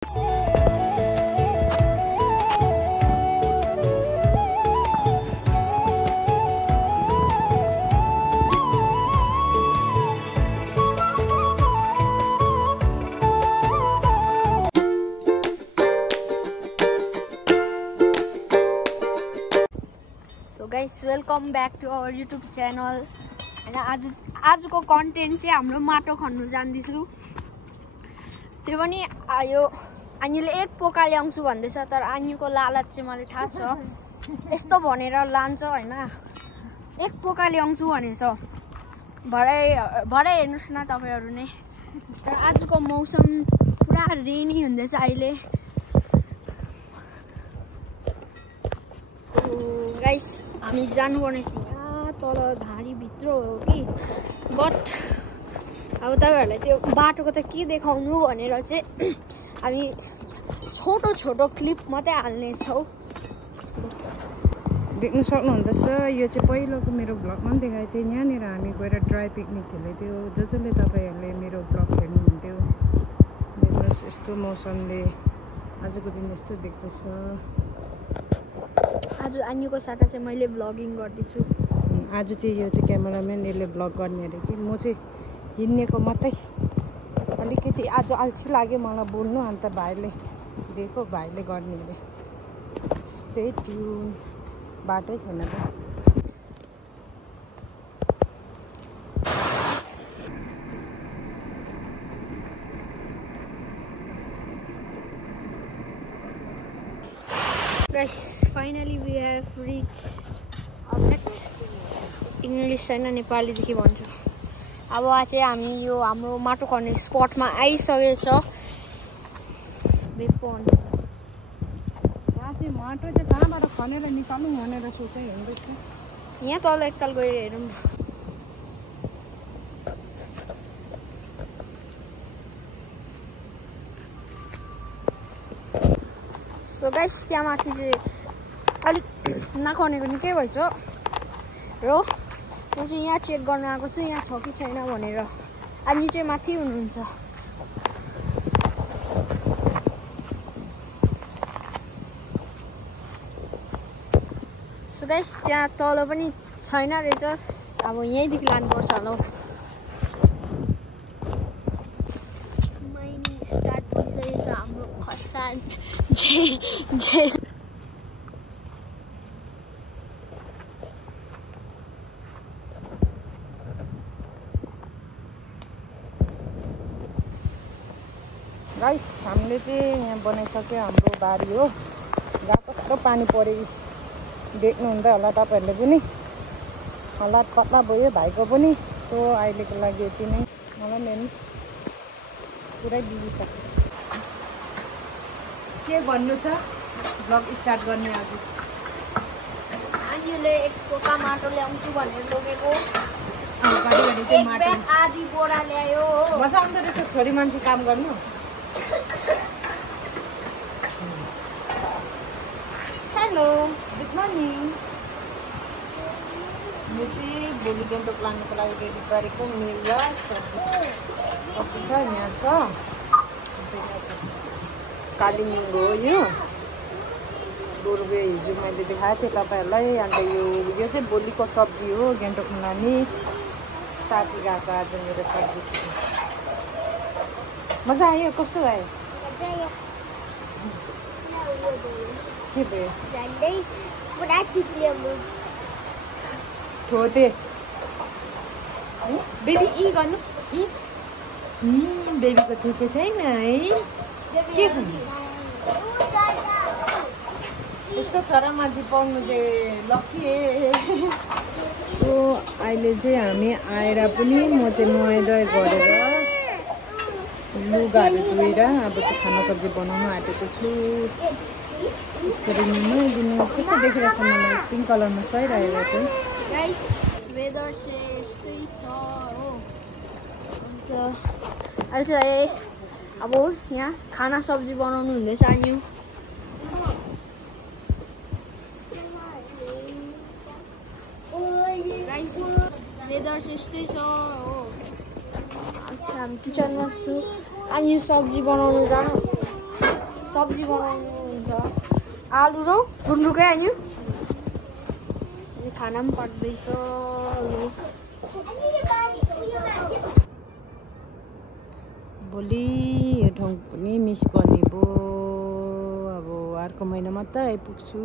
Guys, welcome back to our YouTube channel. आज को content चाहिँ हाम्रो माटो खन्नु जान्दैछु। त्यो पनि यो आनीले एक पोका ल्याउँछु भन्दैछ, तर आनीको लालच चाहिँ मलाई थाहा छ। यस्तो भनेर लान्छ हैन, एक पोका ल्याउँछु भनेछ। भरे हेर्नुस् न तपाईहरु नै। तर आजको मौसम पुरा रेनी हुँदैछ अहिले। गाइस, हामी जानुपर्ने छ यहाँ तल झाडी भित्र हो कि, बट अब तपाईहरुलाई त्यो बाटोको त के देखाउनु भनेर चाहिँ हामी छोटो छोटो क्लिप मात्रै हाल्ने छौं। देख्न सक्नुहुँदैछ, यो चाहिँ पहिलोको मेरो भ्लगमा पनि देखाएको थिएँ। यहाँनिर हामी गएर ड्राई पिकनिक खेलेको थियो। जसले तपाईहरुले मेरो भ्लग हेर्नुहुन्थ्यो, देख्नुहोस् यस्तो मौसमले आजको दिन यस्तो देख्दैछ। आज आनीको साटा चाहिँ मैले भ्लगिङ गर्दैछु। आज चाहिँ यो चाहिँ क्यामेराम्यान यसले भ्लग गर्ने अरे कि, म चाहिँ हिँड्नेको मात्रै। अलिकति आज अल्छी लाग्यो मलाई बोल्नु, अन्त भाइले दिएको, भाइले गर्ने अरे। स्टे ट्युन, बाटै छैन त। Guys, finally we have reached English and Nepali देखि भन्छु। अब चाहिँ हामी यो हाम्रो माटो खन्ने स्पटमा आइसकेको छ। बेपन यहाँ चाहिँ माटो चाहिँ कहाँबाट खनेर निकाल्नु भनेर सोचे हिँड्दैछ। यहाँ तल एकताल गएर हेरौँ। सो गाइस, त्यहाँ माथि चाहिँ अलिक नखनेको निकै भएछ र म चाहिँ यहाँ चेक गर्न आएको छु यहाँ छ कि छैन भनेर। अनि चाहिँ माथि हुनुहुन्छ। सो गाइस, त्यहाँ तल पनि छैन रहेछ। अब यहीँदेखि लानुपर्छ होला। माइनिङ स्टार्ट भइसकेको हाम्रो खस्तान जेल। गाइस, हामीले चाहिँ यहाँ बनाइसक्यो हाम्रो बारी हो। जहाँ कस्तो पानी पऱ्यो देख्नुहुँदै होला तपाईहरुले पनि। हालत पत्ला भयो भाइको पनि। सो अहिलेको लागि यति नै। मलाई पनि पुरै बिजिसक्यो। के भन्नु छ? भ्लग स्टार्ट गर्ने आज। आनीले एक पोका माटो ल्याउँछु भनेर लगेको। घडी चाहिँ माटो आधी बोरा ल्यायो। मजा आउँदो रहेछ छोरी मान्छे काम गर्नु। Hello, good morning. यो चाहिँ भोलि गान्तोक लानुको लागि रेडी पारेको मिर्गा सब्जी छ। यहाँ छ काली मुङ्गो हो यो। गोरुबे हिजो मैले देखाएको थिएँ तपाईँहरूलाई। अन्त यो चाहिँ भोलिको सब्जी हो। गान्तोकमा लाने साथी गएको आज मेरो सब्जी। मजा आयो? कस्तो भयो? के भयो? थोते बेबी इ गर्नु। बेबीको ठिकै छैन है। के गर्नु? यस्तो छोरा मान्छे पाउनु चाहिँ लकी। सो अहिले चाहिँ हामी आएर पनि म चाहिँ नुहाइधुवाइ गरेर लुगाहरू धोएर अब चाहिँ खाना सब्जी बनाउनु आँटेको छु। यसरी नुहाइदिनु कस्तो देखिरहेको छ मलाई। पिङ्क कलरमा सहिरहेको छ। गाइस, वेदर चाहिँ यस्तै छ हो। अन्त अहिले चाहिँ अब यहाँ खाना सब्जी बनाउनु हुँदैछ। आन्यु गाइस, वेदर चाहिँ यस्तै छ हो। अच्छा, हामी किचनमा छु। आन्यु सब्जी बनाउनु जानु। सब्जी बनाउनुहुन्छ आलु र गुन्द्रुकै हान्यो खाना पनि पर्दैछ भोलि यो ठाउँ पनि मिस गर्ने भयो अब अर्को महिना मात्रै आइपुग्छु